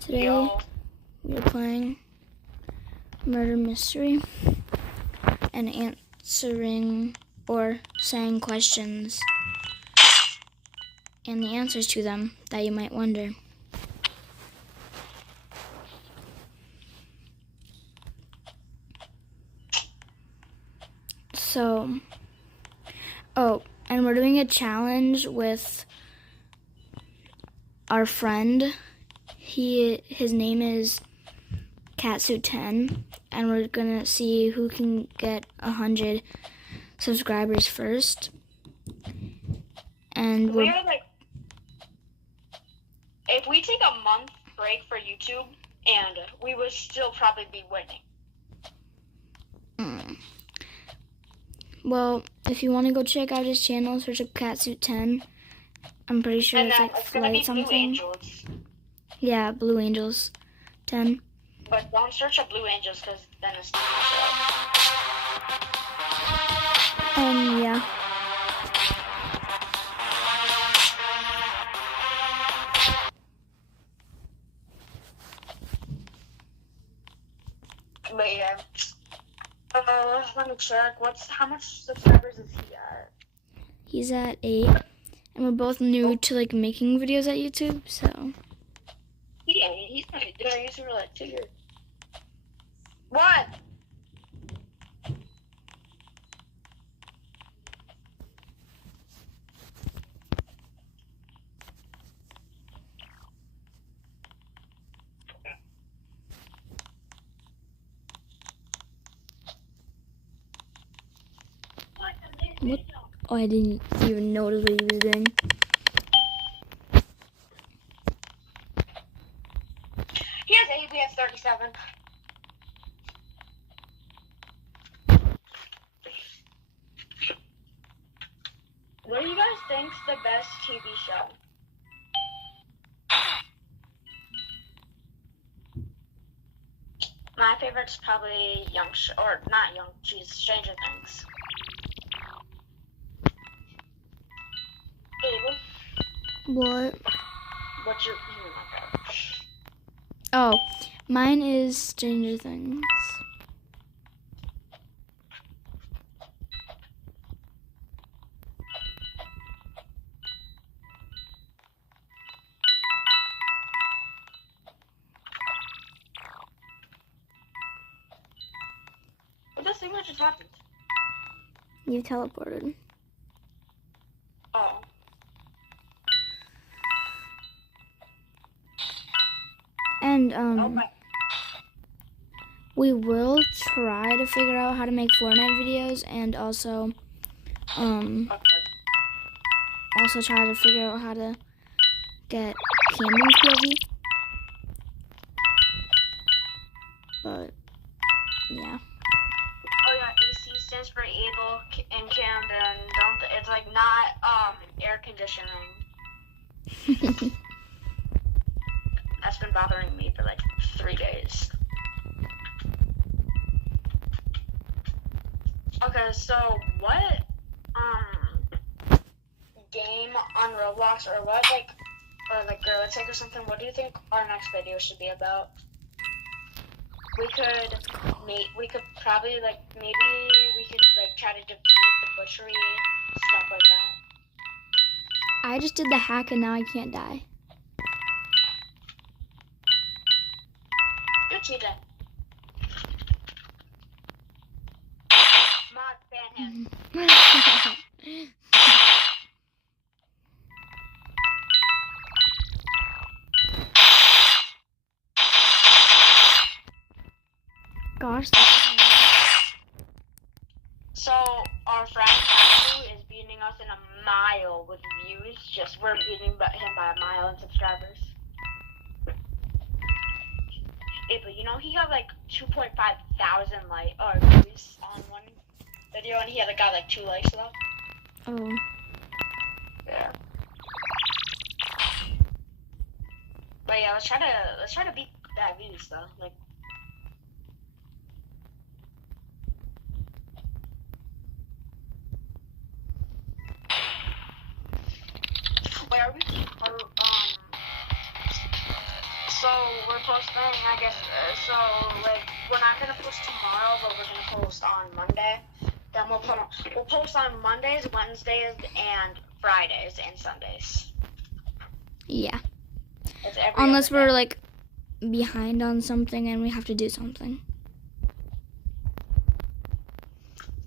Today Yo. we're playing Murder Mystery and answering or saying questions and the answers to them that you might wonder. So, and we're doing a challenge with our friend. His name is Catsuit10, and we're gonna see who can get 100 subscribers first. And We're like, if we take a month break for YouTube, and we would still probably be winning. Well, if you want to go check out his channel, search up Catsuit10. I'm pretty sure And it's then like it's gonna be something. Blue Angels. Yeah, Blue Angels 10. But don't search up Blue Angels because then it's not Yeah. But yeah. Let me check. How much subscribers is he at? He's at 8, and we're both new to like making videos at YouTube, so. He's been doing YouTube for like 2 years. What? What? Oh, I didn't even notice what he was doing. He has ABS 37. What do you guys think's the best TV show? My favorite's probably Stranger Things. Abel, What? what's your Oh, mine is Stranger Things. What does thing that just happened? You teleported. Oh. And Okay. we will try to figure out how to make Fortnite videos, and also try to figure out how to get Camden's POV. But yeah. Oh yeah, AC stands for Able in Camden. It's like not air conditioning. That's been bothering me for like 3 days. Okay, so what game on Roblox or Gorilla Tag or something, what do you think our next video should be about? We could probably try to defeat the butchery, stuff like that. I just did the hack and now I can't die. You're cheating. Mod ban him. Gosh. So our friend Andrew is beating us in a mile with views. We're beating him by a mile in subscribers. Hey, but you know he got like 2.5 thousand views on one video, and he had got like 2 likes though. Oh. Yeah. But yeah, let's try to beat that views though. Like. Wait, are we So we're posting, I guess, so like we're not gonna post tomorrow, but we're gonna post on Monday. Then we'll post on Mondays, Wednesdays, and Fridays and Sundays. Yeah. It's every Unless other day. we're like behind on something and we have to do something.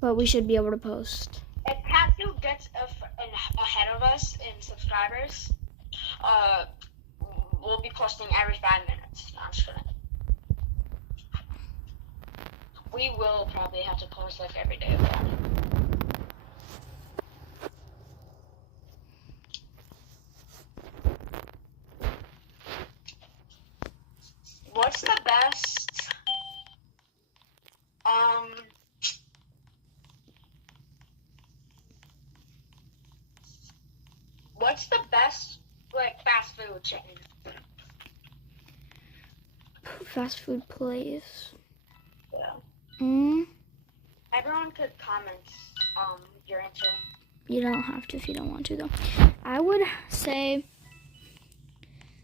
But we should be able to post. If Katsu gets ahead of us in subscribers, we'll be posting every 5 minutes. No, I'm just gonna. We will probably have to post like every day. What's the best? What's the best like fast food chain? Fast food place. Yeah. Everyone could comment your answer. You don't have to if you don't want to though. I would say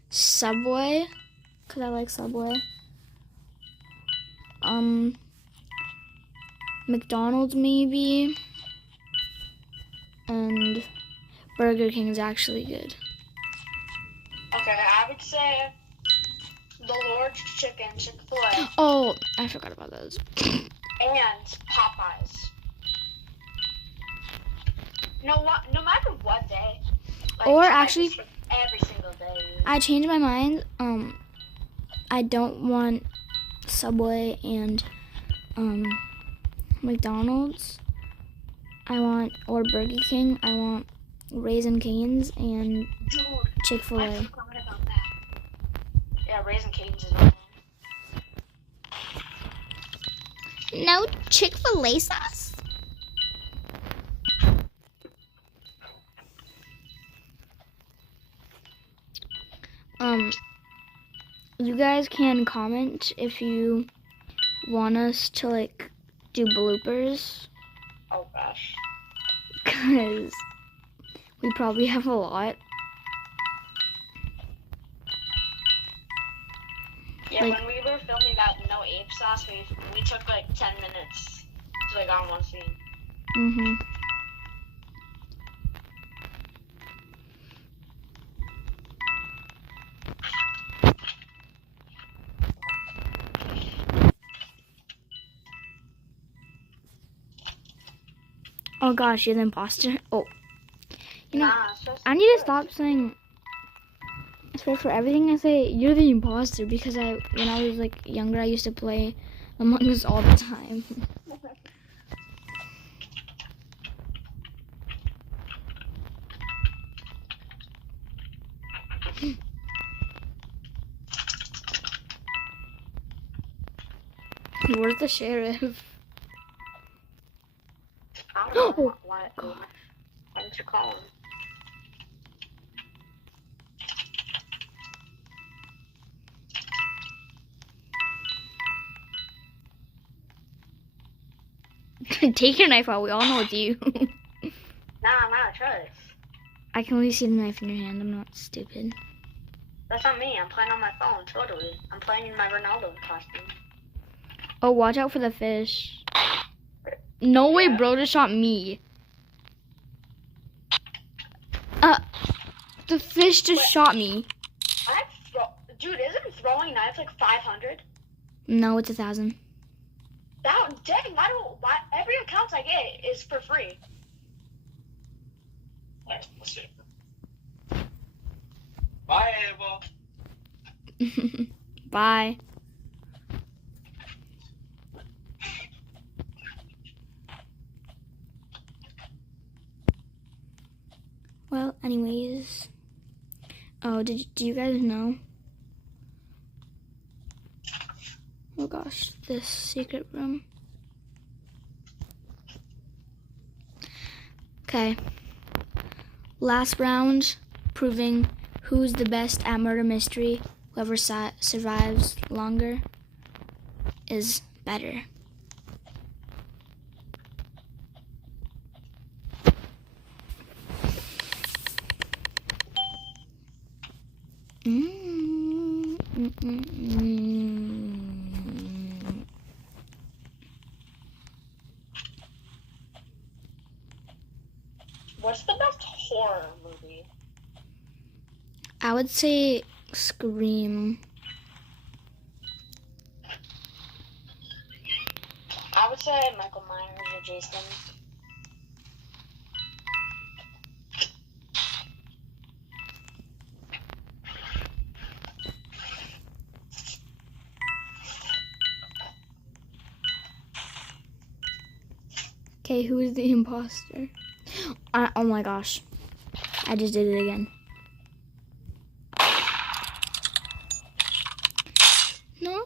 Subway, cause I like Subway. McDonald's maybe, and Burger King is actually good. Okay, I would say the Lord's Chicken, Chick-fil-A, Oh, I forgot about those. and Popeyes. No matter what day. Like, Or Popeyes actually, is every single day. I changed my mind. I don't want Subway and McDonald's. Or Burger King. I want Raisin Cane's and Dude, Chick-fil-A. I forgot about that. Yeah, Raisin Cane's is on. No Chick-fil-A sauce? You guys can comment if you want us to like do bloopers, Oh gosh. cause we probably have a lot. Yeah, Like- when we were filming that No Ape Sauce, we took like 10 minutes to like on one scene. Mhm. Oh gosh, you're the imposter. Oh, you know, Nah, it's just I need to stop saying. I swear for everything I say, you're the imposter because when I was like younger, I used to play Among Us all the time. Where's the sheriff? I don't know Oh, why. God. Why didn't you call him? Take your knife out. We all know it's you. Nah, I'm not a choice. I can only see the knife in your hand. I'm not stupid. That's not me. I'm playing on my phone, totally. I'm playing in my Ronaldo costume. Oh, watch out for the fish. No way, Yeah. bro. Just shot me. The fish just shot me. Dude, isn't throwing knives like 500? No, it's 1,000. That dang! Why every account I get is for free? Alright, let's see. Bye, Ava. Bye. Well, anyways. Oh, do you guys know? Oh gosh, this secret room. Okay. Last round, proving who's the best at murder mystery. Whoever survives longer is better. What's the best horror movie? I would say Scream. I would say Michael Myers or Jason. Okay, who is the imposter? Oh my gosh. I just did it again. No.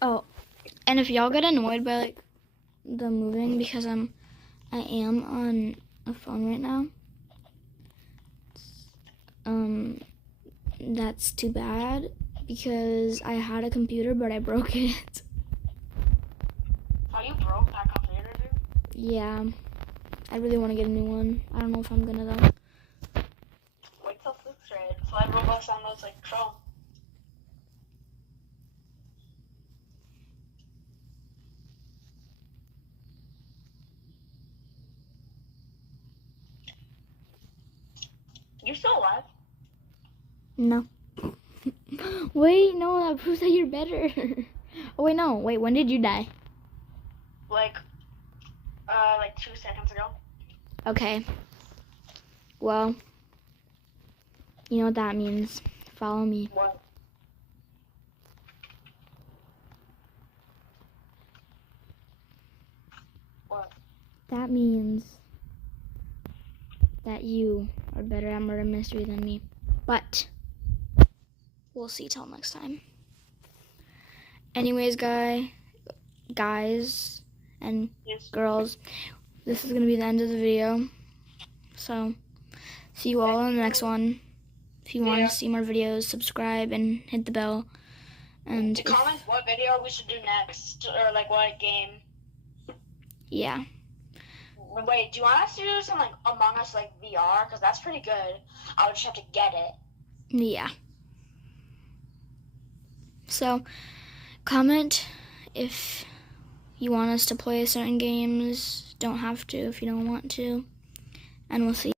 Oh, and if y'all get annoyed by like the moving because I am on a phone right now. That's too bad because I had a computer but I broke it. Oh, you broke that computer, dude? Yeah. I really want to get a new one. I don't know if I'm gonna though. Wait till Fluke trade. Fly Roblox downloads like Chrome. You still alive? No. Wait, no, that proves that you're better. Oh wait, no. Wait, when did you die? Like 2 seconds ago. Okay. Well, you know what that means. Follow me. What? What? That means that you are better at murder mystery than me. But we'll see till next time. Anyways, guys and Yes. girls, this is gonna be the end of the video. So see you all in the next one. If you want to see more videos, subscribe and hit the bell. And Comment what video we should do next, or like what game. yeah. Wait, do you want us to do some like Among Us like VR? Because that's pretty good. I would just have to get it. Yeah. So comment if you want us to play certain games. Don't have to if you don't want to. And we'll see.